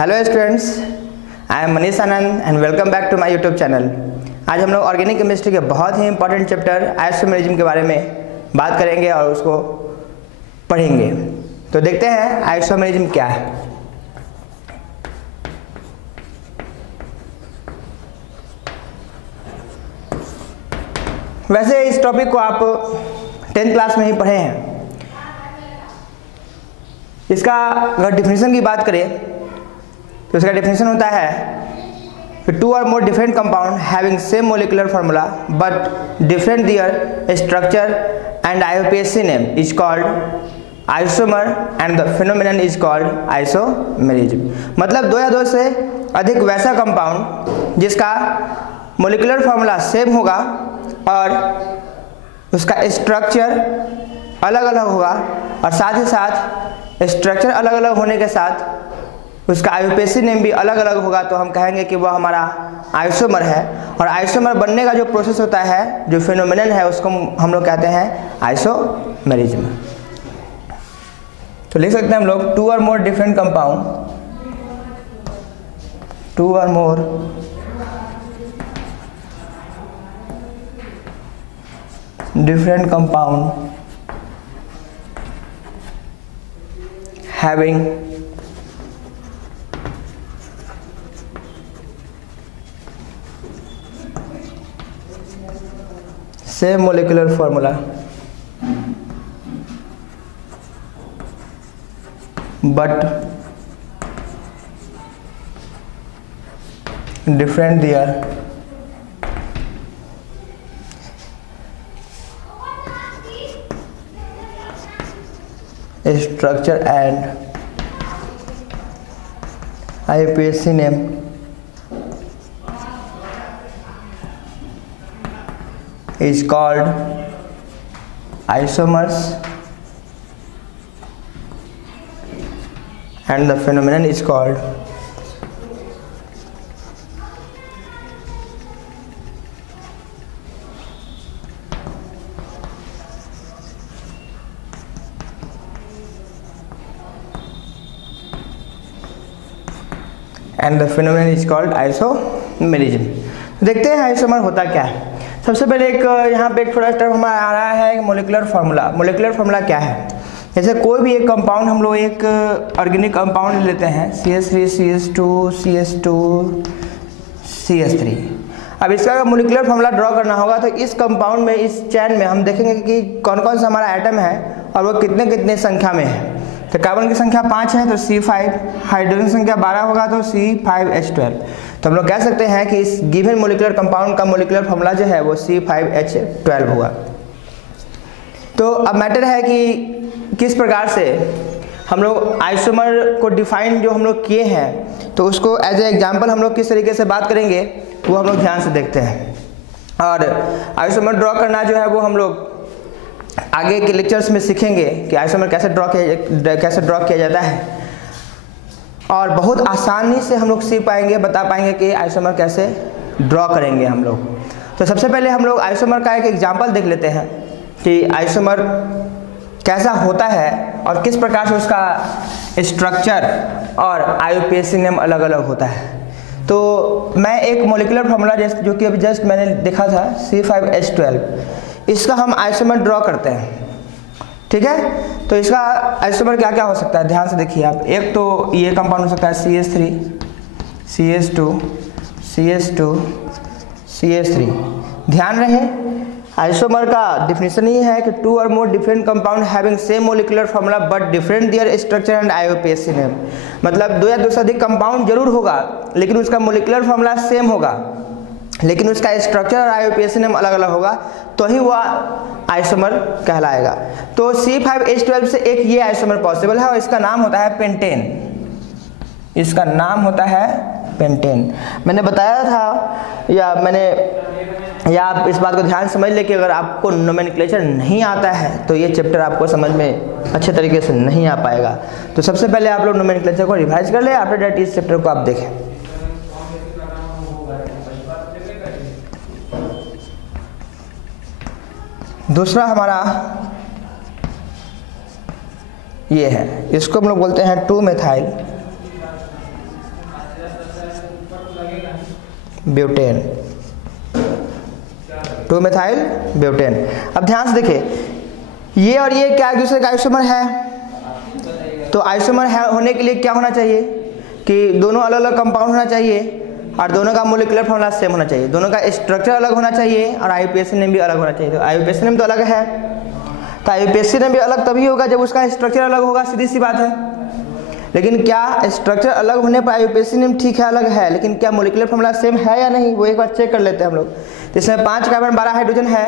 Hello students, I am Manish Anand and welcome back to my YouTube channel. आज हम लोग organic chemistry के बहुत ही इंपॉर्टेंट चैप्टर आइसोमेरिज्म के बारे में बात करेंगे और उसको पढ़ेंगे। तो देखते हैं आइसोमेरिज्म क्या है। वैसे इस टॉपिक को आप 10th क्लास में ही पढ़े हैं। इसका अगर डिफिनेशन की बात करें तो इसका डिफिनेशन होता है कि टू और more different compound having same molecular formula but different their structure and IUPAC name is called isomer and the phenomenon is called isomerism. मतलब दो या दो से अधिक वैसा कंपाउंड जिसका मोलिकुलर फार्मूला सेम होगा और उसका स्ट्रक्चर अलग अलग होगा और साथ ही साथ स्ट्रक्चर अलग अलग होने के साथ उसका IUPAC नेम भी अलग अलग होगा, तो हम कहेंगे कि वह हमारा आइसोमर है। और आइसोमर बनने का जो प्रोसेस होता है, जो फिनोमेनन है, उसको हम लोग कहते हैं आइसोमेरिज्म। तो लिख सकते हैं हम लोग टू और मोर डिफरेंट कंपाउंड, टू और मोर different compound having same molecular formula but different their structure and IUPAC name is called isomers and the phenomenon is called and the phenomenon is called isomerism. देखते हैं isomer होता क्या है। सबसे पहले एक यहाँ पे एक थोड़ा टर्म हमारा आ रहा है मोलिकुलर फार्मूला। मोलिकुलर फार्मूला क्या है? जैसे कोई भी एक कंपाउंड हम लोग एक ऑर्गेनिक कंपाउंड लेते हैं CH3 CH2 CH2 CH3। अब इसका अगर मोलिकुलर फार्मूला ड्रॉ करना होगा तो इस कंपाउंड में, इस चैन में हम देखेंगे कि कौन कौन सा हमारा एटम है और वो कितने कितने संख्या में है। तो कार्बन की संख्या 5 है तो C5, हाइड्रोजन संख्या 12 होगा तो C5H12। तो हम लोग कह सकते हैं कि इस गिवन मोलिकुलर कंपाउंड का मोलिकुलर फार्मूला जो है वो C5H12 होगा। तो अब मैटर है कि किस प्रकार से हम लोग आइसोमर को डिफाइन जो हम लोग किए हैं, तो उसको एज ए एग्जाम्पल हम लोग किस तरीके से बात करेंगे वो हम लोग ध्यान से देखते हैं। और आइसोमर ड्रॉ करना जो है वो हम लोग आगे के लेक्चर्स में सीखेंगे कि आइसोमर कैसे ड्रॉ किया जाता है, और बहुत आसानी से हम लोग सीख पाएंगे, बता पाएंगे कि आइसोमर कैसे ड्रॉ करेंगे हम लोग। तो सबसे पहले हम लोग आइसोमर का एक एग्जांपल देख लेते हैं कि आइसोमर कैसा होता है और किस प्रकार से उसका स्ट्रक्चर और IUPAC नेम अलग अलग होता है। तो मैं एक मोलिकुलर फार्मूला जो कि अभी जस्ट मैंने देखा था C5H12, इसका हम आइसोमर ड्रॉ करते हैं। ठीक है, तो इसका आइसोमर क्या क्या हो सकता है, ध्यान से देखिए आप। एक तो ये कंपाउंड हो सकता है CH3 CH2 CH2 CH3। ध्यान रहे आइसोमर का डिफिनेशन ही है कि टू और more different compound having same molecular formula but different their structure and IUPAC name. मतलब दो या दो से अधिक कंपाउंड जरूर होगा लेकिन उसका मोलिकुलर फार्मूला सेम होगा, लेकिन उसका स्ट्रक्चर और IUPAC नेम अलग अलग होगा, तो ही वह आइसोमर कहलाएगा। तो C5H12 से एक ये आइसोमर पॉसिबल है और इसका नाम होता है पेंटेन। इसका नाम होता है पेंटेन। मैंने बताया था या आप इस बात को ध्यान समझ ले कि अगर आपको नोमेनक्लेचर नहीं आता है तो ये चैप्टर आपको समझ में अच्छे तरीके से नहीं आ पाएगा। तो सबसे पहले आप लोग नोमेनक्लेचर को रिवाइज कर ले, आफ्टर दैट इस चैप्टर को आप देखें। दूसरा हमारा ये है, इसको हम लोग बोलते हैं 2 मेथाइल ब्यूटेन, 2 मेथाइल ब्यूटेन। अब ध्यान से देखिए, ये और ये क्या एक दूसरे का आइसोमर है, तो आइसोमर है होने के लिए क्या होना चाहिए कि दोनों अलग अलग कंपाउंड होना चाहिए और दोनों का मोलिकुलर फॉर्मूला सेम होना चाहिए, दोनों का स्ट्रक्चर अलग होना चाहिए और IUPAC नेम भी अलग होना चाहिए। तो IUPAC नेम तो अलग है, तो IUPAC नेम भी अलग तभी होगा जब उसका स्ट्रक्चर अलग होगा, सीधी सी बात है। लेकिन क्या स्ट्रक्चर अलग होने पर IUPAC नेम ठीक है, अलग है, लेकिन क्या मोलिकुलर फॉर्मूला सेम है या नहीं, वो एक बार चेक कर लेते हैं हम लोग। तो इसमें 5 कार्बन 12 हाइड्रोजन है,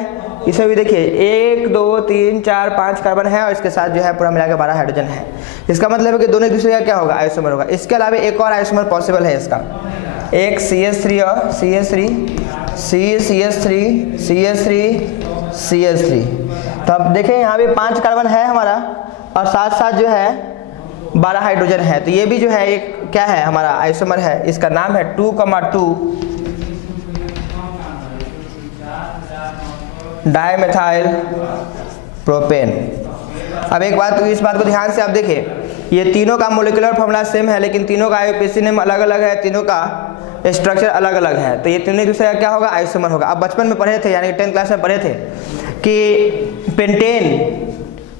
इसमें भी देखिए 1 2 3 4 5 कार्बन है और इसके साथ जो है पूरा मिला के 12 हाइड्रोजन है। इसका मतलब है कि दोनों एक दूसरे का क्या होगा, आइसोमर होगा। इसके अलावा एक और आइसोमर पॉसिबल है इसका, एक CH3 और CH3, CH3 CH3 CH3। तो अब देखें यहाँ भी 5 कार्बन है हमारा और साथ साथ जो है 12 हाइड्रोजन है, तो ये भी जो है एक क्या है हमारा आइसोमर है। इसका नाम है 2,2 डाइमेथाइल प्रोपेन। अब एक बात, तो इस बात को ध्यान से आप देखिए, ये तीनों का मोलिकुलर फॉर्मूला सेम है लेकिन तीनों का IUPAC नेम अलग अलग है, तीनों का स्ट्रक्चर अलग अलग है, तो ये तीनों दूसरे का क्या होगा, आइसोमर होगा। अब बचपन में पढ़े थे, यानी 10th क्लास में पढ़े थे कि पेंटेन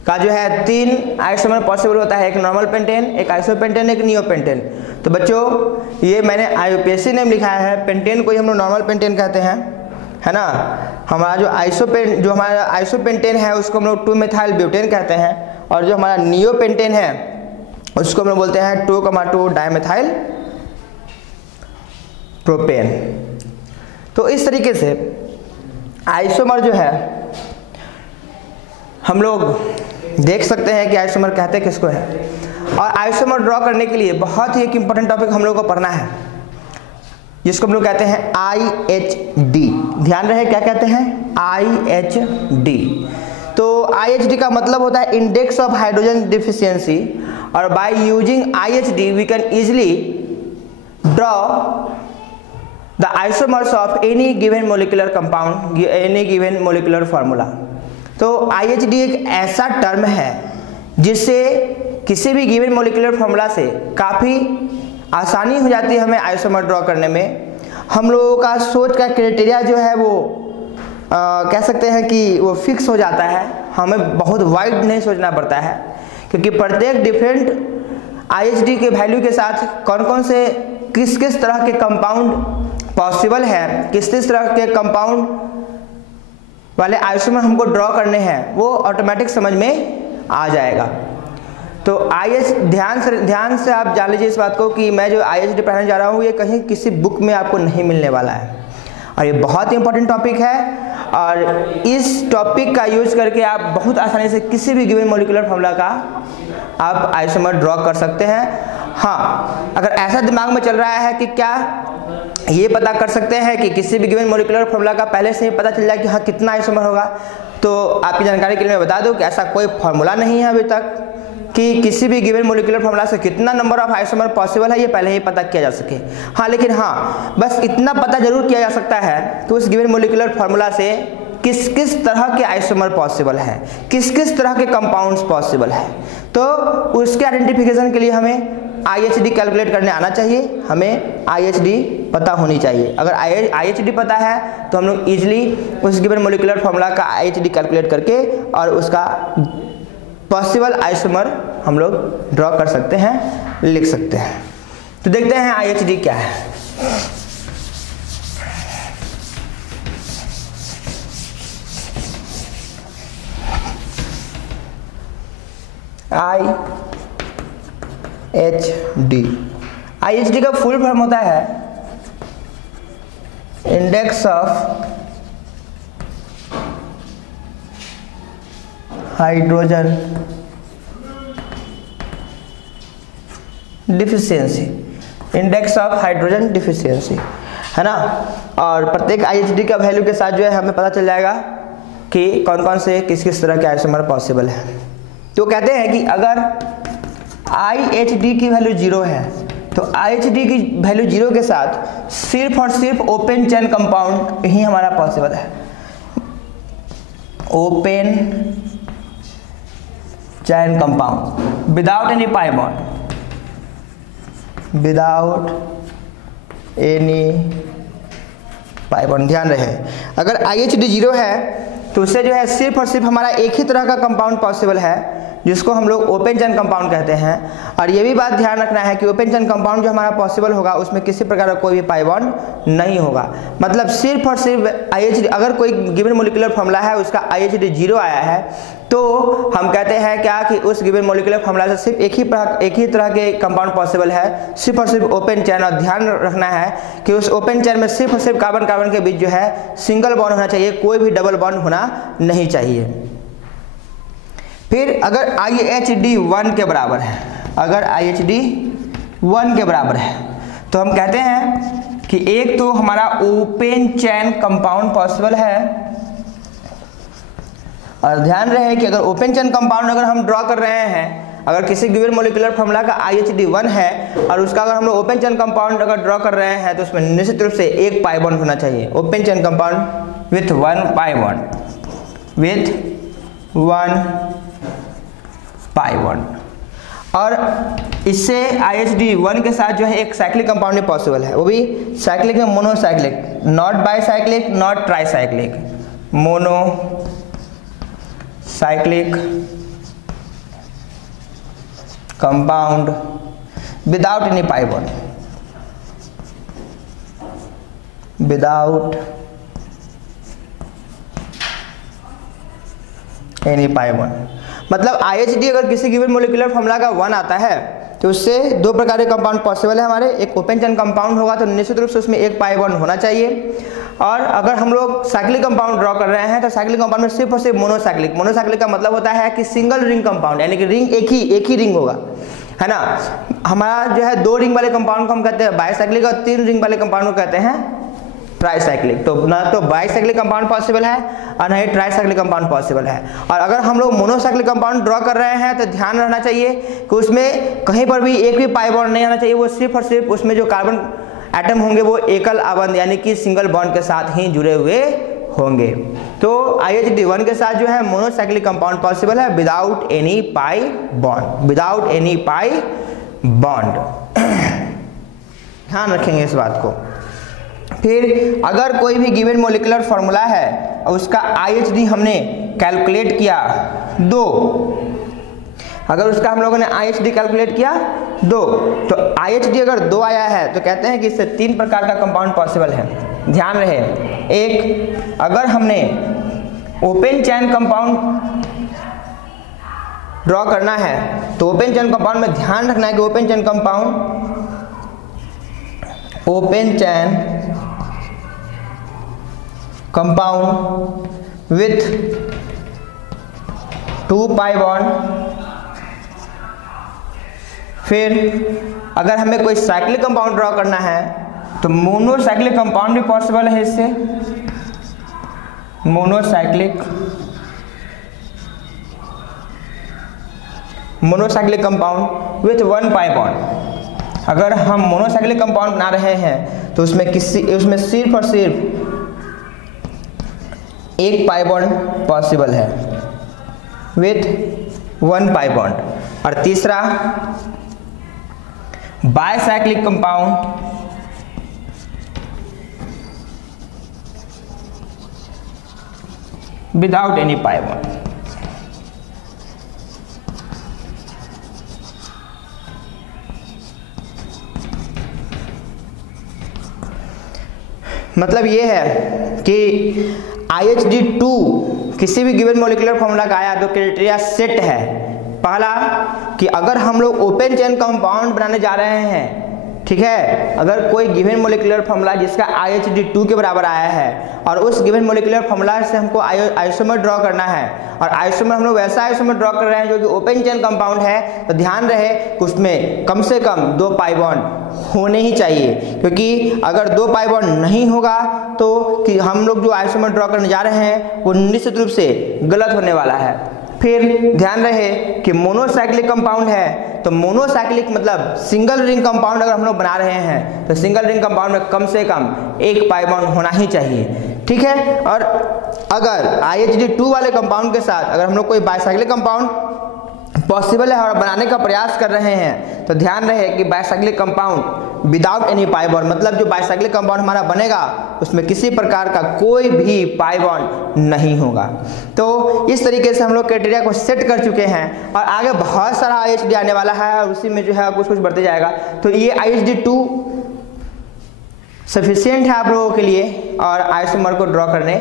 का जो है 3 आइसोमर पॉसिबल होता है, एक नॉर्मल पेंटेन, एक आइसोपेंटेन, एक नियोपेंटेन। तो बच्चों ये मैंने IUPAC नेम लिखा है, पेंटेन को ही हम लोग नॉर्मल पेंटेन कहते हैं, है ना। हमारा जो हमारा आइसोपेंटेन है उसको हम लोग 2 मेथाइल ब्यूटेन कहते हैं, और जो हमारा नियोपेंटेन है उसको हम लोग बोलते हैं 2,2 डाइमेथाइल प्रोपेन। तो इस तरीके से आइसोमर जो है हम लोग देख सकते हैं कि आइसोमर कहते किसको है। और आइसोमर ड्रॉ करने के लिए बहुत ही एक इंपॉर्टेंट टॉपिक हम लोग को पढ़ना है, जिसको हम लोग कहते हैं IHD। ध्यान रहे क्या कहते हैं, IHD। तो IHD का मतलब होता है इंडेक्स ऑफ हाइड्रोजन डिफिशियंसी, और by using IHD we can easily draw the isomers of any given molecular compound, any given molecular formula. तो IHD एक ऐसा टर्म है जिससे किसी भी गिवन मोलिकुलर फार्मूला से काफ़ी आसानी हो जाती है हमें आइसोमर ड्रॉ करने में। हम लोगों का सोच का क्राइटेरिया जो है वो कह सकते हैं कि वो फिक्स हो जाता है, हमें बहुत वाइड नहीं सोचना पड़ता है, क्योंकि प्रत्येक डिफरेंट IHD के वैल्यू के साथ कौन कौन से किस किस तरह के कंपाउंड पॉसिबल है, किस किस तरह के कंपाउंड वाले आइसोमर हमको ड्रॉ करने हैं, वो ऑटोमेटिक समझ में आ जाएगा। तो ध्यान से आप जान लीजिए इस बात को कि मैं जो IHD पढ़ाने जा रहा हूँ ये कहीं किसी बुक में आपको नहीं मिलने वाला है, और ये बहुत इंपॉर्टेंट टॉपिक है। और इस टॉपिक का यूज करके आप बहुत आसानी से किसी भी गिवन मोलिकुलर फार्मूला का आप आइसोमर ड्रॉ कर सकते हैं। हाँ, अगर ऐसा दिमाग में चल रहा है कि क्या ये पता कर सकते हैं कि किसी भी गिवन मोलिकुलर फार्मूला का पहले से ही पता चल जाए कि हाँ कितना आइसोमर होगा, तो आपकी जानकारी के लिए मैं बता दूं कि ऐसा कोई फार्मूला नहीं है अभी तक कि किसी भी गिवन मोलिकुलर फार्मूला से कितना नंबर ऑफ आइसोमर पॉसिबल है ये पहले ही पता किया जा सके। हाँ, लेकिन हाँ बस इतना पता जरूर किया जा सकता है कि उस गिवन मोलिकुलर फार्मूला से किस किस तरह के आइसोमर पॉसिबल है, किस किस तरह के कंपाउंड्स पॉसिबल है। तो उसके आइडेंटिफिकेशन के लिए हमें IHD कैलकुलेट करने आना चाहिए, हमें IHD पता होनी चाहिए। अगर IHD पता है तो हम लोग इजिली उस गिवन मोलिकुलर फार्मूला का IHD कैलकुलेट करके और उसका पॉसिबल आइसोमर हम लोग ड्रॉ कर सकते हैं, लिख सकते हैं। तो देखते हैं IHD क्या है। IHD का फुल फॉर्म होता है index of hydrogen deficiency, index of hydrogen deficiency, है ना। और प्रत्येक IHD का वैल्यू के साथ जो है हमें पता चल जाएगा कि कौन कौन से किस किस तरह के आइसोमर पॉसिबल है। तो कहते हैं कि अगर IHD की वैल्यू 0 है तो IHD की वैल्यू 0 के साथ सिर्फ और सिर्फ ओपन चेन कंपाउंड ही हमारा पॉसिबल है। Open chain compound without any pi bond, without any pi bond, ध्यान रहे। अगर IHD 0 है तो उससे जो है सिर्फ और सिर्फ हमारा एक ही तरह का कंपाउंड पॉसिबल है जिसको हम लोग ओपन चेन कंपाउंड कहते हैं। और ये भी बात ध्यान रखना है कि ओपन चेन कंपाउंड जो हमारा पॉसिबल होगा उसमें किसी प्रकार का कोई भी पाई बॉन्ड नहीं होगा। मतलब सिर्फ और सिर्फ IHD, अगर कोई गिवन मोलिकुलर फॉर्मूला है उसका IHD 0 आया है तो हम कहते हैं क्या कि उस गिवन मोलिकुलर फॉर्मूला से सिर्फ एक ही तरह के कंपाउंड पॉसिबल है, सिर्फ और सिर्फ ओपन चेन। और ध्यान रखना है कि उस ओपन चेन में सिर्फ और सिर्फ कार्बन कार्बन के बीच जो है सिंगल बॉन्ड होना चाहिए, कोई भी डबल बॉन्ड होना नहीं चाहिए। फिर अगर IHD 1 के बराबर है, अगर IHD 1 के बराबर है तो हम कहते हैं कि एक तो हमारा ओपन चेन कंपाउंड पॉसिबल है। और ध्यान रहे कि अगर ओपन चेन कंपाउंड अगर हम ड्रॉ कर रहे हैं, अगर किसी गिवन मोलिकुलर फॉर्मूला का IHD 1 है और उसका अगर हम लोग ओपन चेन कंपाउंड अगर ड्रॉ कर रहे हैं तो उसमें निश्चित रूप से एक पाई बॉन्ड होना चाहिए। Open chain compound with 1 pi bond, with 1 pi bond. और इससे IHD 1 के साथ जो है एक साइक्लिक कंपाउंड भी पॉसिबल है, वो भी साइक्लिक में monocyclic, not bicyclic, not tricyclic, mono cyclic compound without any pi bond, without any pi bond. मतलब IHD अगर किसी गिवन मोलिकुलर फॉर्मूला का 1 आता है तो उससे दो प्रकार के कंपाउंड पॉसिबल है हमारे। एक ओपन चेन कंपाउंड होगा तो निश्चित रूप से उसमें एक पाई बॉन्ड होना चाहिए। और अगर हम लोग साइक्लिक कंपाउंड ड्रॉ कर रहे हैं तो साइक्लिक कंपाउंड में सिर्फ और सिर्फ मोनोसाइक्लिक। मोनोसाइक्लिक का मतलब होता है कि सिंगल रिंग कंपाउंड, यानी कि रिंग एक ही रिंग होगा, है ना। हमारा जो है 2 रिंग वाले कंपाउंड को हम कहते हैं बाईसाइक्लिक और 3 रिंग वाले कंपाउंड को कहते हैं ट्राईसाइक्लिक। तो ना तो बाईसाइक्लिक कंपाउंड पॉसिबल है और ना ही ट्राईसाइक्लिक कंपाउंड पॉसिबल है। और अगर हम लोग मोनोसाइक्लिक कंपाउंड ड्रॉ कर रहे हैं तो ध्यान रखना चाहिए कि उसमें कहीं पर भी एक भी पाई बॉन्ड नहीं आना चाहिए। वो सिर्फ और सिर्फ उसमें जो कार्बन एटम होंगे वो एकल आबंध यानी कि सिंगल बॉन्ड के साथ ही जुड़े हुए होंगे। तो IHD 1 के साथ जो है मोनोसाइक्लिक कंपाउंड पॉसिबल है without any pi bond, without any pi bond. ध्यान रखेंगे इस बात को। फिर अगर कोई भी गिवन मोलिकुलर फॉर्मूला है और उसका IHD हमने कैलकुलेट किया 2, अगर उसका हम लोगों ने IHD कैलकुलेट किया 2, तो IHD अगर 2 आया है तो कहते हैं कि इससे 3 प्रकार का कंपाउंड पॉसिबल है। ध्यान रहे, एक, अगर हमने ओपन चेन कंपाउंड ड्रॉ करना है तो ओपन चेन कंपाउंड में ध्यान रखना है कि open chain compound with 2 pi bond. फिर अगर हमें कोई साइक्लिक कंपाउंड ड्रॉ करना है तो मोनोसाइक्लिक कंपाउंड भी पॉसिबल है इससे, monocyclic compound with 1 pi bond. अगर हम मोनोसाइक्लिक कंपाउंड बना रहे हैं तो उसमें सिर्फ और सिर्फ एक पाई बॉन्ड पॉसिबल है विथ 1 पाई बॉन्ड। और तीसरा, bicyclic compound without any pi bond. मतलब ये है कि IHD 2 किसी भी गिवन मोलिकुलर फॉर्मूला का आया तो क्राइटेरिया सेट है। पहला कि अगर हम लोग ओपन चेन कंपाउंड बनाने जा रहे हैं, ठीक है, अगर कोई गिवन मोलिकुलर फॉर्मूला जिसका IHD 2 के बराबर आया है और उस गिवन मोलिकुलर फॉर्मूला से हमको आइसोमर ड्रॉ करना है और आइसोमर हम लोग वैसा आइसोमर ड्रॉ कर रहे हैं जो कि ओपन चेन कंपाउंड है, तो ध्यान रहे कि उसमें कम से कम 2 पाई बॉन्ड होने ही चाहिए। क्योंकि अगर 2 पाई बॉन्ड नहीं होगा तो कि हम लोग जो आइसोमर ड्रॉ करने जा रहे हैं वो निश्चित रूप से गलत होने वाला है। फिर ध्यान रहे कि मोनोसाइक्लिक कंपाउंड है तो मोनोसाइक्लिक मतलब सिंगल रिंग कंपाउंड अगर हम लोग बना रहे हैं तो सिंगल रिंग कंपाउंड में कम से कम 1 पाई बॉन्ड होना ही चाहिए, ठीक है। और अगर IHD 2 वाले कंपाउंड के साथ अगर हम लोग कोई बाईसाइक्लिक कंपाउंड पॉसिबल है और बनाने का प्रयास कर रहे हैं, तो ध्यान रहे कि bicyclic compound without any pi bond, मतलब जो बाइसाइक्लिक कंपाउंड हमारा बनेगा उसमें किसी प्रकार का कोई भी पाई बॉन्ड नहीं होगा। तो इस तरीके से हम लोग क्राइटेरिया को सेट कर चुके हैं और आगे बहुत सारा IHD आने वाला है और उसी में जो है कुछ कुछ बढ़ते जाएगा। तो ये IHD2 सफिशिएंट है आप लोगों के लिए और आइसोमर को ड्रॉ करने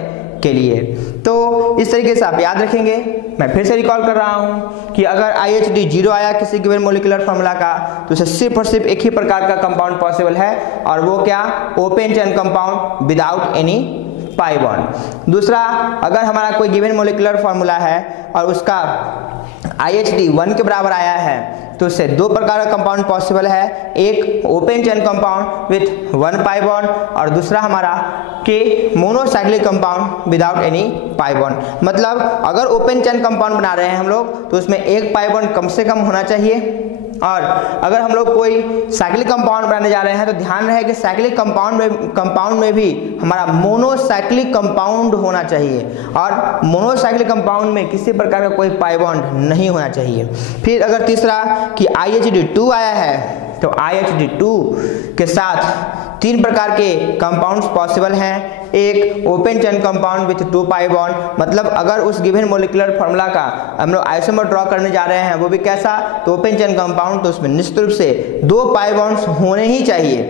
के लिए। तो इस तरीके से आप याद रखेंगे। मैं फिर से रिकॉल कर रहा हूं कि अगर IHD 0 आया किसी गिवन मोलिकुलर फार्मूला का, तो उसे सिर्फ और सिर्फ एक ही प्रकार का कंपाउंड पॉसिबल है और वो क्या, open chain compound without any pi bond. दूसरा, अगर हमारा कोई गिवन मोलिकुलर फार्मूला है और उसका IHD 1 के बराबर आया है, तो उससे दो प्रकार का कंपाउंड पॉसिबल है, एक open chain compound with 1 pi bond और दूसरा हमारा के monocyclic compound without any pi bond. मतलब अगर ओपन चेन कंपाउंड बना रहे हैं हम लोग तो उसमें एक पाई बॉन्ड कम से कम होना चाहिए, और अगर हम लोग कोई साइक्लिक कंपाउंड बनाने जा रहे हैं तो ध्यान रहे कि साइक्लिक कंपाउंड में भी हमारा मोनोसाइक्लिक कंपाउंड होना चाहिए और मोनोसाइक्लिक कंपाउंड में किसी प्रकार का कोई पाई बॉन्ड नहीं होना चाहिए। फिर अगर तीसरा कि IHD2 आया है, तो IHD2 के साथ 3 प्रकार के कंपाउंड्स पॉसिबल हैं। एक open chain compound with 2 pi bond, मतलब अगर उस गिवन मोलिकुलर फार्मूला का हम लोग आइसोमर ड्रॉ करने जा रहे हैं वो भी कैसा, तो ओपन चेन कंपाउंड, तो उसमें निश्चित रूप से 2 पाई बॉन्ड्स होने ही चाहिए,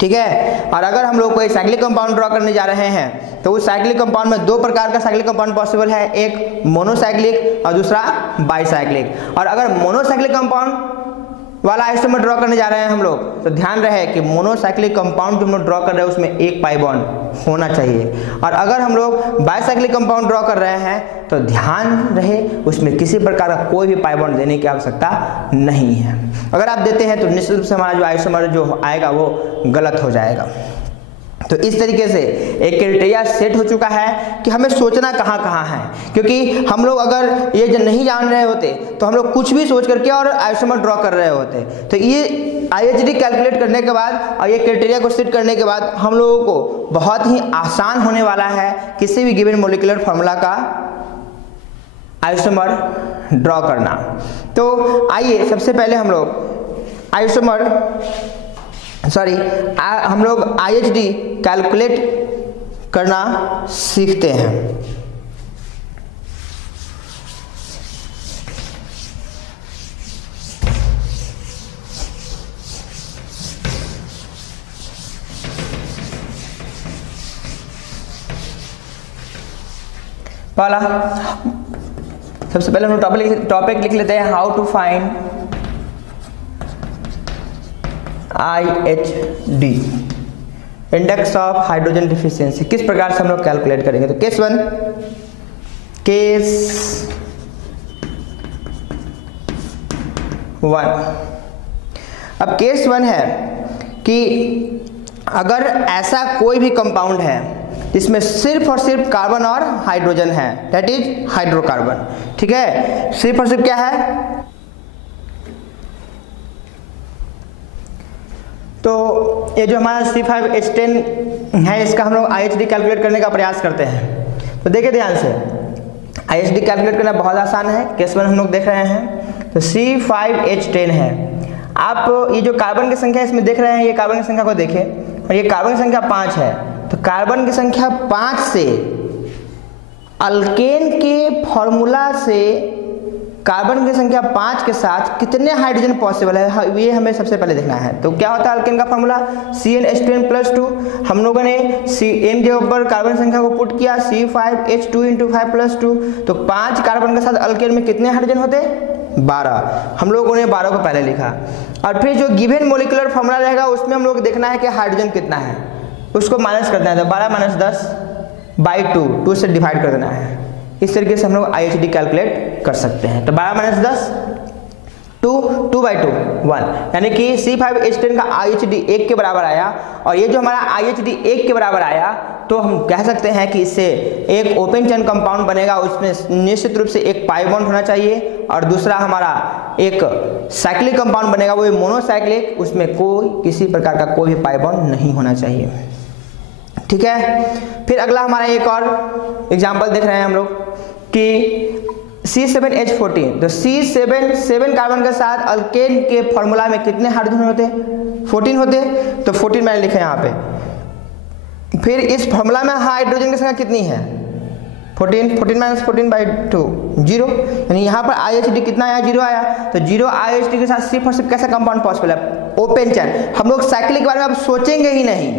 ठीक है। और अगर हम लोग कोई साइक्लिक कंपाउंड ड्रॉ करने जा रहे हैं तो उस साइक्लिक कंपाउंड में 2 प्रकार का साइक्लिक कंपाउंड पॉसिबल है, एक मोनोसाइक्लिक और दूसरा बाइसाइक्लिक। और अगर मोनोसाइक्लिक कंपाउंड वाला आइसोमर ड्रॉ करने जा रहे हैं हम लोग, तो ध्यान रहे कि मोनोसाइक्लिक कंपाउंड जो हम लोग ड्रॉ कर रहे हैं उसमें एक पाई बॉन्ड होना चाहिए। और अगर हम लोग बाइसाइक्लिक कंपाउंड ड्रॉ कर रहे हैं तो ध्यान रहे उसमें किसी प्रकार का कोई भी पाई बॉन्ड देने की आवश्यकता नहीं है। अगर आप देते हैं तो निश्चित रूप से हमारा जो आइसोमर जो आएगा वो गलत हो जाएगा। तो इस तरीके से एक क्राइटेरिया सेट हो चुका है कि हमें सोचना कहाँ कहाँ है, क्योंकि हम लोग अगर ये जो नहीं जान रहे होते तो हम लोग कुछ भी सोच करके और आइसोमर ड्रॉ कर रहे होते। तो ये IHD कैलकुलेट करने के बाद और ये क्राइटेरिया को सेट करने के बाद हम लोगों को बहुत ही आसान होने वाला है किसी भी गिवन मोलिकुलर फार्मूला का आइसोमर ड्रॉ करना। तो आइए सबसे पहले हम लोग हम लोग IHD कैलकुलेट करना सीखते हैं। पहला सबसे पहले हम टॉपिक लिख लेते हैं, how to find IHD, index of hydrogen deficiency. किस प्रकार से हम लोग कैलकुलेट करेंगे, तो केस 1 अब केस 1 है कि अगर ऐसा कोई भी कंपाउंड है जिसमें सिर्फ और सिर्फ कार्बन और हाइड्रोजन है, दैट इज हाइड्रोकार्बन, ठीक है। सिर्फ और सिर्फ क्या है, तो ये जो हमारा C5H10 है इसका हम लोग IHD कैलकुलेट करने का प्रयास करते हैं। तो देखिए ध्यान से, IHD कैलकुलेट करना बहुत आसान है। केस 1 हम लोग देख रहे हैं, तो C5H10 है। आप ये जो कार्बन की संख्या इसमें देख रहे हैं, ये कार्बन की संख्या को देखें, और ये कार्बन की संख्या 5 है। तो कार्बन की संख्या 5 से अल्केन के फॉर्मूला से कार्बन की संख्या 5 के साथ कितने हाइड्रोजन पॉसिबल है, ये हमें सबसे पहले देखना है। तो क्या होता है अल्केन का फॉर्मूला, CnH2n+2। हम लोगों ने n के ऊपर कार्बन संख्या को पुट किया, C5H2 × 5+2। तो 5 कार्बन के साथ अल्केन में कितने हाइड्रोजन होते, 12। हम लोगों ने 12 को पहले लिखा। और फिर जो गिवन मोलिकुलर फॉर्मूला रहेगा उसमें हम लोग देखना है कि हाइड्रोजन कितना है, उसको माइनस करना है। तो 12 - 10/2, 2 से डिवाइड कर देना है। इस तरीके से हम लोग IHD कैलकुलेट कर सकते हैं। तो 12 - 10 2/2 1, यानी कि C5H10 का IHD 1 के बराबर आया। और ये जो हमारा IHD 1 के बराबर आया तो हम कह सकते हैं कि इससे एक ओपन चेन कंपाउंड बनेगा, उसमें निश्चित रूप से एक पाई बॉन्ड होना चाहिए, और दूसरा हमारा एक साइक्लिक कंपाउंड बनेगा, वो मोनोसाइक्लिक, उसमें कोई किसी प्रकार का कोई भी पाई बॉन्ड नहीं होना चाहिए, ठीक है। फिर अगला हमारा एक और एग्जाम्पल देख रहे हैं हम लोग कि C7H14, तो C7 कार्बन के साथ अल्केन के फॉर्मूला में कितने हाइड्रोजन होते हैं? 14 होते हैं, तो 14 मैंने लिखा यहाँ पे। फिर इस फॉर्मूला में हाइड्रोजन की संख्या कितनी है? 14 माइनस 14/2 0, यानी यहाँ पर IHD कितना आया? 0 आया। तो 0 IHD के साथ सिर्फ और सिर्फ कैसा कंपाउंड पॉसिबल है? Open chain. हम लोग साइक्लिक के बारे में अब सोचेंगे ही नहीं,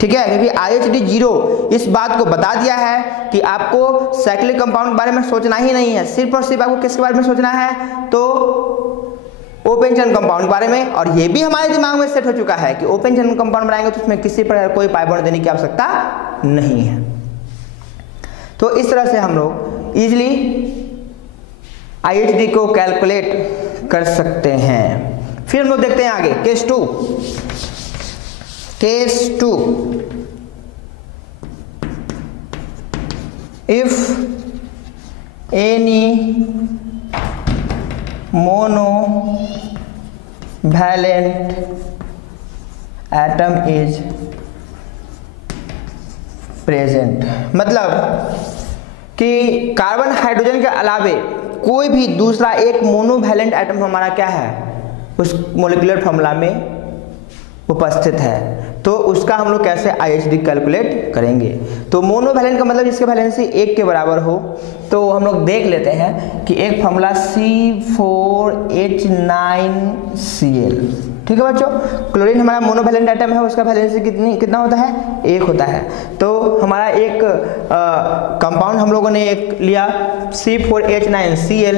ठीक है, क्योंकि IHD 0 इस बात को बता दिया है कि आपको साइक्लिक कंपाउंड के बारे में सोचना ही नहीं है, सिर्फ और सिर्फ आपको किसके बारे में सोचना है? तो ओपन चेन कंपाउंड के बारे में। और ये भी हमारे दिमाग में सेट हो चुका है कि ओपन चेन कंपाउंड बनाएंगे तो उसमें किसी प्रकार कोई पाई बॉन्ड देने की आवश्यकता नहीं है। तो इस तरह से हम लोग इजिली IHD को कैलकुलेट कर सकते हैं। फिर हम लोग देखते हैं आगे case 2। If any monovalent atom is present, मतलब कि कार्बन हाइड्रोजन के अलावे कोई भी दूसरा एक मोनोवैलेंट एटम हमारा क्या है? उस मोलिकुलर फॉर्मूला में उपस्थित है, तो उसका हम लोग कैसे IHD कैलकुलेट करेंगे? तो मोनोवैलेंट का मतलब जिसके वैलेंसी 1 के बराबर हो। तो हम लोग देख लेते हैं कि एक फॉर्मूला C4H9Cl, ठीक है बच्चों। क्लोरीन हमारा मोनोवैलेंट एटम है, उसका वैलेंसी कितना होता है? 1 होता है। तो हमारा एक कंपाउंड हम लोगों ने एक लिया C4H9Cl,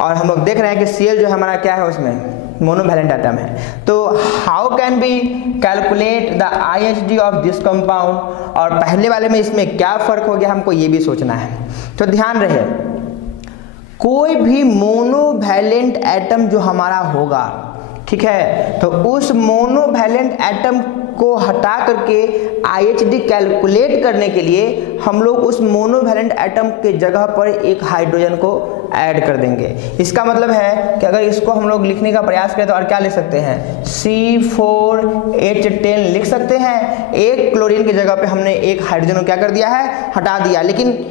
और हम लोग देख रहे हैं कि Cl जो हमारा क्या है, उसमें मोनोवैलेंट एटम है। तो how can be calculate the IHD of this compound, और पहले वाले में इसमें क्या फर्क हो गया, हमको ये भी सोचना है। तो ध्यान रहे, कोई भी मोनोवैलेंट एटम जो हमारा होगा, ठीक है, तो उस मोनोवैलेंट एटम को हटा करके IHD कैलकुलेट करने के लिए हम लोग उस मोनोवैलेंट एटम के जगह पर एक हाइड्रोजन को ऐड कर देंगे। इसका मतलब है कि अगर इसको हम लोग लिखने का प्रयास करें तो और क्या लिख सकते हैं? C4H10 लिख सकते हैं। एक क्लोरीन की जगह पे हमने एक हाइड्रोजन को क्या कर दिया है? हटा दिया, लेकिन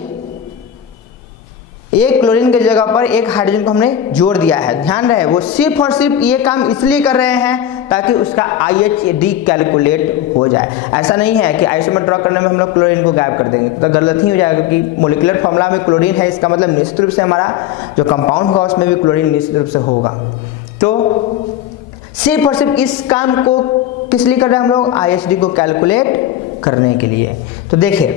एक क्लोरीन की जगह पर एक हाइड्रोजन को हमने जोड़ दिया है। ध्यान रहे, वो सिर्फ और सिर्फ ये काम इसलिए कर रहे हैं ताकि उसका IHD कैलकुलेट हो जाए। ऐसा नहीं है कि आइसोमर ड्रॉ करने में हम लोग क्लोरीन को गायब कर देंगे, तो गलत ही हो जाएगा, क्योंकि मोलिकुलर फॉर्मूला में क्लोरीन है, इसका मतलब निश्चित रूप से हमारा जो कंपाउंड होगा उसमें भी क्लोरीन निश्चित रूप से होगा। तो सिर्फ और सिर्फ इस काम को किस लिए कर रहे हैं हम लोग? IHD को कैलकुलेट करने के लिए। तो देखिए,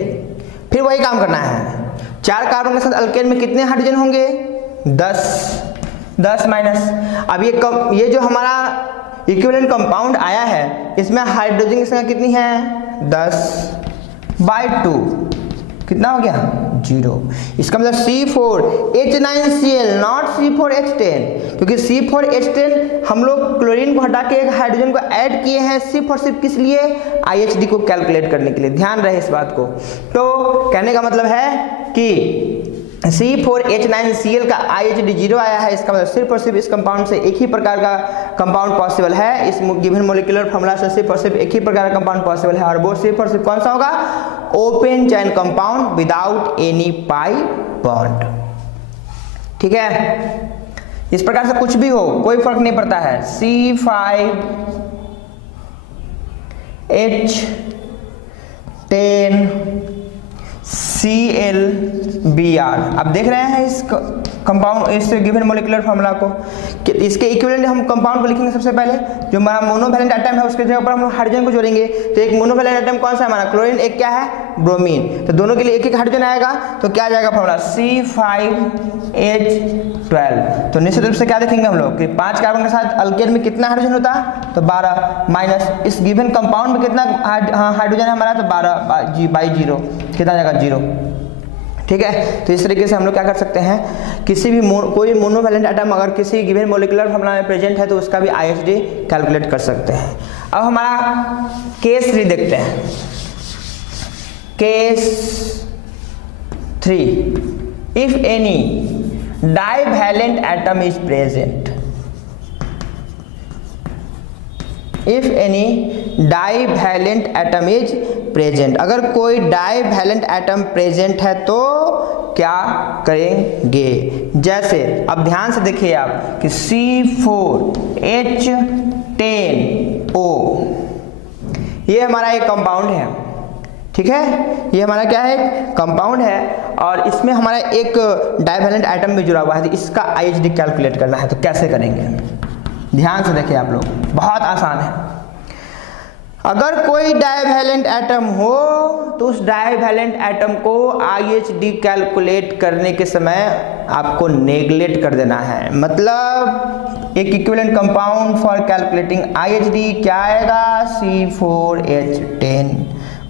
फिर वही काम करना है। 4 कार्बन के साथ अल्केन में कितने हाइड्रोजन होंगे? 10 माइनस, अब ये जो हमारा इक्विवेलेंट कंपाउंड आया है, इसमें हाइड्रोजन की संख्या कितनी है? 10/2, कितना हो गया? 0। इसका मतलब C4H9Cl नॉट C4H10, क्योंकि C4H10 हम लोग क्लोरीन को हटा के एक हाइड्रोजन को ऐड किए हैं सिर्फ और सिर्फ किस लिए? IHD को कैलकुलेट करने के लिए। ध्यान रहे इस बात को। तो कहने का मतलब है कि C4H9Cl का IHD 0 आया है, इसका मतलब सिर्फ और सिर्फ इस कंपाउंड से एक ही प्रकार का कंपाउंड पॉसिबल है। इस गिवन मोलिकुलर फॉर्मूला से सिर्फ और सिर्फ एक ही प्रकार का कंपाउंड पॉसिबल है, और वो सिर्फ और सिर्फ कौन सा होगा? Open chain compound without any pi bond, ठीक है। इस प्रकार से कुछ भी हो कोई फर्क नहीं पड़ता है। C5H10Cl Br, अब देख रहे हैं इस कंपाउंड, इस गिवन मोलिकुलर फॉर्मूला को, कि इसके इक्विवेलेंट हम कंपाउंड को लिखेंगे। सबसे पहले जो हमारा मोनोवैलेंट एटम है उसके जगह पर हम हाइड्रोजन को जोड़ेंगे। तो एक मोनोवैलेंट एटम कौन सा है हमारा? क्लोरीन। एक क्या है? ब्रोमीन। तो दोनों के लिए एक एक हाइड्रोजन आएगा, तो क्या आ जाएगा फॉर्मूला? C5H12। तो निश्चित रूप से क्या देखेंगे हम लोग कि 5 कार्बन के साथ अल्केन में कितना हाइड्रोजन होता है? तो 12, माइनस इस गिवन कंपाउंड में कितना हाइड्रोजन है हमारा? तो 12/0, कितना आ जाएगा? 0, ठीक है। तो इस तरीके से हम लोग क्या कर सकते हैं, किसी भी कोई मोनोवैलेंट एटम अगर किसी गिवन मोलिकुलर फॉर्मूला में प्रेजेंट है तो उसका भी IHD कैलकुलेट कर सकते हैं। अब हमारा केस 3 देखते हैं। Case 3, if any divalent atom is present, if any divalent atom is present, अगर कोई डाईवैलेंट एटम प्रेजेंट है तो क्या करेंगे। जैसे अब ध्यान से देखिए आप कि C4H10O ये हमारा एक कंपाउंड है, ठीक है, ये हमारा क्या है, कंपाउंड है, और इसमें हमारा एक डाईवैलेंट एटम भी जुड़ा हुआ है, तो इसका आईएचडी कैलकुलेट करना है, तो कैसे करेंगे। ध्यान से देखिए आप लोग, बहुत आसान है। अगर कोई डाईवैलेंट एटम हो तो उस डाईवैलेंट एटम को आईएचडी कैलकुलेट करने के समय आपको नेगलेक्ट कर देना है। मतलब एक equivalent compound for calculating IHD क्या आएगा, C4H10।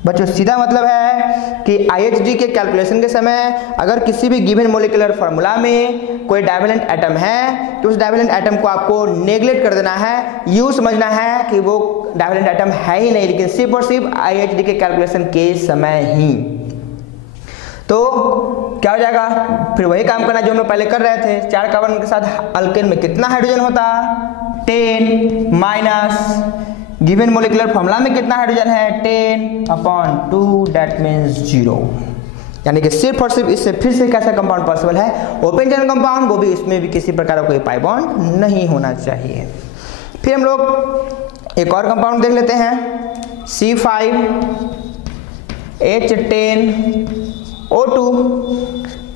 बच्चों सीधा मतलब है कि आईएचडी के कैलकुलेशन के समय अगर किसी भी गिवन मोलिकुलर फार्मूला में कोई डाईवैलेंट एटम है तो उस डाईवैलेंट एटम को आपको नेगलेक्ट कर देना है, यूं समझना है कि वो डाईवैलेंट एटम है ही नहीं, लेकिन सिर्फ और सिर्फ आईएचडी के कैलकुलेशन के समय ही। तो क्या हो जाएगा, फिर वही काम करना जो हम लोग पहले कर रहे थे। 4 कार्बन के साथ अल्केन में कितना हाइड्रोजन होता, 10 माइनस गिवन मोलिकुलर फॉर्मूला में कितना हाइड्रोजन है, 10/2, दैट मीन्स 0। यानी कि सिर्फ और सिर्फ इससे फिर से कैसा कंपाउंड पॉसिबल है, ओपन चेन कंपाउंड, वो भी इसमें भी किसी प्रकार का कोई पाई बॉन्ड नहीं होना चाहिए। फिर हम लोग एक और कंपाउंड देख लेते हैं, C5H10O2,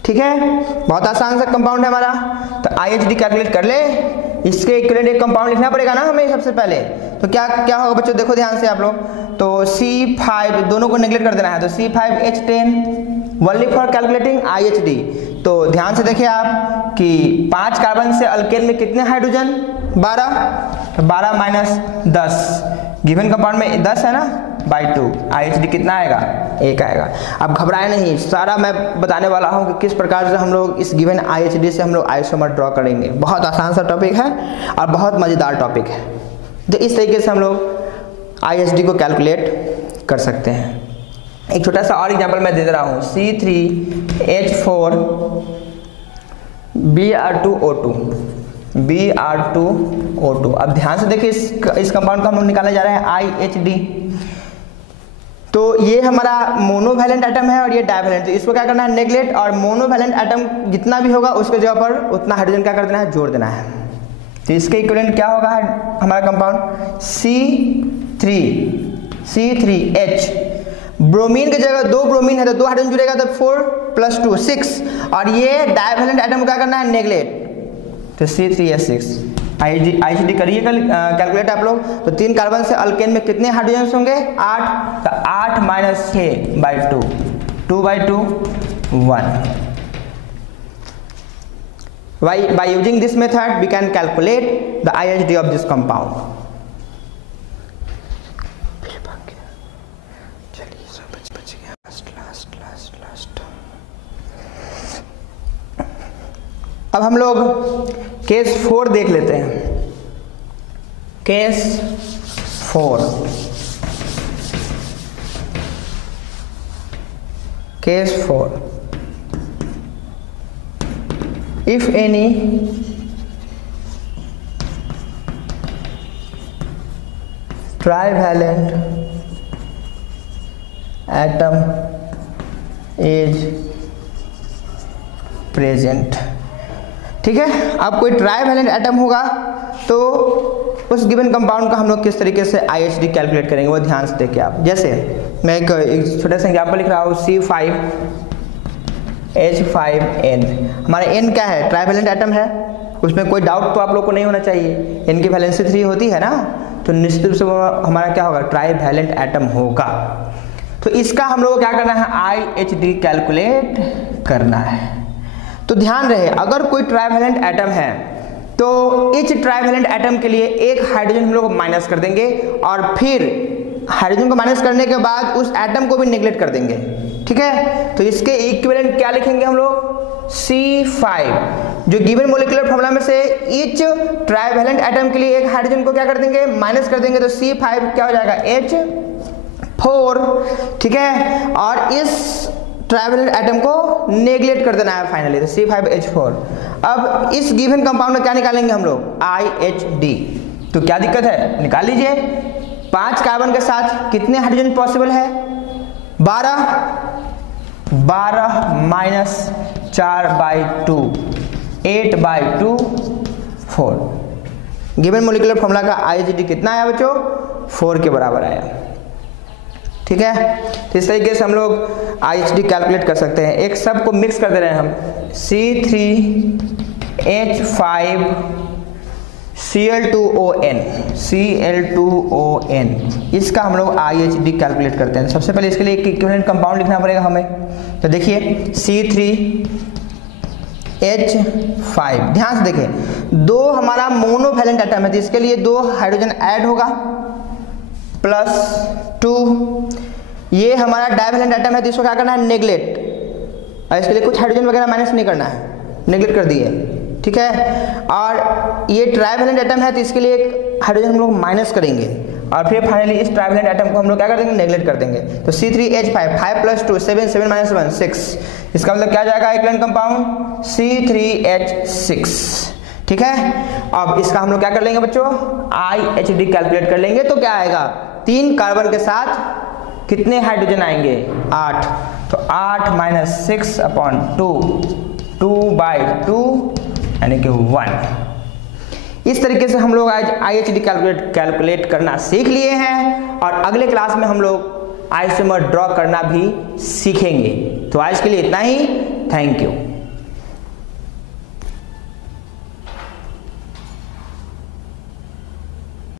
ठीक है, बहुत आसान सा कंपाउंड है हमारा। तो आईएचडी कैलकुलेट कर ले, इसके इक्विवेलेंट एक कंपाउंड लिखना पड़ेगा ना हमें सबसे पहले। तो क्या क्या होगा बच्चों, देखो ध्यान से आप लोग, तो C5 दोनों को नेगलेक्ट कर देना है, तो C5H10 only for calculating IHD. तो ध्यान से देखिए आप कि 5 कार्बन से अल्केन में कितने हाइड्रोजन, 12, तो 12 माइनस 10, गिवन कंपाउंड में 10 है ना, बाई 2, आईएचडी कितना आएगा, 1 आएगा। अब घबराए नहीं, सारा मैं बताने वाला हूं कि किस प्रकार से हम लोग इस गिवन आईएचडी से हम लोग आइसोमर ड्रॉ करेंगे। बहुत आसान सा टॉपिक है और बहुत मजेदार टॉपिक है। तो इस तरीके से हम लोग आईएचडी को कैलकुलेट कर सकते हैं। एक छोटा सा और एग्जांपल मैं दे रहा हूँ, C3H4Br2O2। अब ध्यान से देखिए, इस कंपाउंड को हम लोग निकालने जा रहे हैं आईएचडी। तो ये हमारा मोनोवैलेंट एटम है और ये डाईवैलेंट, तो इसको क्या करना है, नेगलेक्ट, और मोनोवैलेंट एटम जितना भी होगा उसके जगह पर उतना हाइड्रोजन क्या कर देना है, जोड़ देना है। तो इसके इक्विवेलेंट क्या होगा हमारा कंपाउंड, C3H, ब्रोमीन की जगह 2 ब्रोमीन है तो 2 हाइड्रोजन जुड़ेगा, तो 4 + 2 6, और ये डाईवैलेंट एटम को क्या करना है, नेगलेक्ट, तो C3H6। आईएचडी करिए कैलकुलेट आप लोग। तो 3 कार्बन से अल्केन में कितने हाइड्रोजन होंगे, 8, तो 8 minus 6/2, 2/2, 1। By using this method we can calculate the IHD of this compound. अब हम लोग केस 4 देख लेते हैं। Case 4, case 4, if any trivalent atom is present, ठीक है। अब कोई ट्राईवैलेंट एटम होगा तो उस गिवन कंपाउंड का हम लोग किस तरीके से आईएचडी कैलकुलेट करेंगे वो ध्यान से देखिए आप। जैसे मैं एक छोटा सा एग्जांपल लिख रहा हूँ, C5H5N, हमारा N क्या है, ट्राईवैलेंट एटम है, उसमें कोई डाउट तो आप लोग को नहीं होना चाहिए। N की वैलेंसी 3 होती है ना, तो निश्चित रूप से हमारा क्या होगा, ट्राईवैलेंट एटम होगा। तो इसका हम लोग को क्या करना है, आईएचडी कैलकुलेट करना है। तो ध्यान रहे, अगर कोई ट्राईवैलेंट एटम है तो इस ट्राईवैलेंट एटम के लिए एक हाइड्रोजन हम लोग माइनस कर देंगे, और फिर हाइड्रोजन को माइनस करने के बाद उस एटम को भी नेगलेक्ट कर देंगे, ठीक है। तो इसके इक्विवेलेंट क्या लिखेंगे हम लोग, C5, जो गिवन मोलिकुलर फार्मूला में से ईच ट्राईवैलेंट एटम के लिए एक हाइड्रोजन को क्या कर देंगे, माइनस कर देंगे, तो C5 क्या हो जाएगा, H4, ठीक है। और इस ट्राईवैलेंट एटम को नेगलेक्ट कर देना है फाइनली, तो C5H4। अब इस गिवन कंपाउंड में क्या निकालेंगे हम लोग, आईएचडी, तो क्या दिक्कत है, निकाल लीजिए। 5 कार्बन के साथ कितने हाइड्रोजन पॉसिबल है, 12 माइनस 4/2 8/2 4। गिवन मोलिकुलर फॉर्मूला का IUPAC कितना आया बच्चों, 4 के बराबर आया। ठीक है, तो इस तरीके से हम लोग IUPAC कैलकुलेट कर सकते हैं। एक सब को मिक्स कर दे रहे हैं हम, C3H5 Cl2ON, इसका हम लोग IUPAC कैलकुलेट करते हैं। सबसे पहले इसके लिए एक इक्विवेलेंट कंपाउंड लिखना पड़ेगा हमें। तो देखिए C3H5, ध्यान से देखिए, 2 हमारा मोनोवैलेंट एटम है तो इसके लिए 2 हाइड्रोजन ऐड होगा, +2। ये हमारा डाइवैलेंट एटम है तो इसको क्या करना है, नेगलेक्ट, और इसके लिए कुछ हाइड्रोजन वगैरह माइनस नहीं करना है, नेगलेक्ट कर दिए। ठीक है, और ये ट्राइवैलेंट एटम है तो इसके लिए एक हाइड्रोजन हम लोग माइनस करेंगे, और फिर फाइनली इस ट्राइवैलेंट एटम को हम लोग क्या कर देंगे, नेगलेक्ट कर देंगे। तो C3H5 5 + 2 7 7 - 1 6, इसका मतलब क्या जाएगा इक्विवेलेंट कंपाउंड C3H6। ठीक है, अब इसका हम लोग क्या कर लेंगे बच्चों, IUPAC कैलकुलेट कर लेंगे। तो क्या आएगा, 3 कार्बन के साथ कितने हाइड्रोजन आएंगे, 8। तो 8 - 6/2 2/2 यानी कि 1। इस तरीके से हम लोग आज IUPAC कैलकुलेट करना सीख लिए हैं, और अगले क्लास में हम लोग आइसोमर ड्रॉ करना भी सीखेंगे। तो आज के लिए इतना ही, थैंक यू।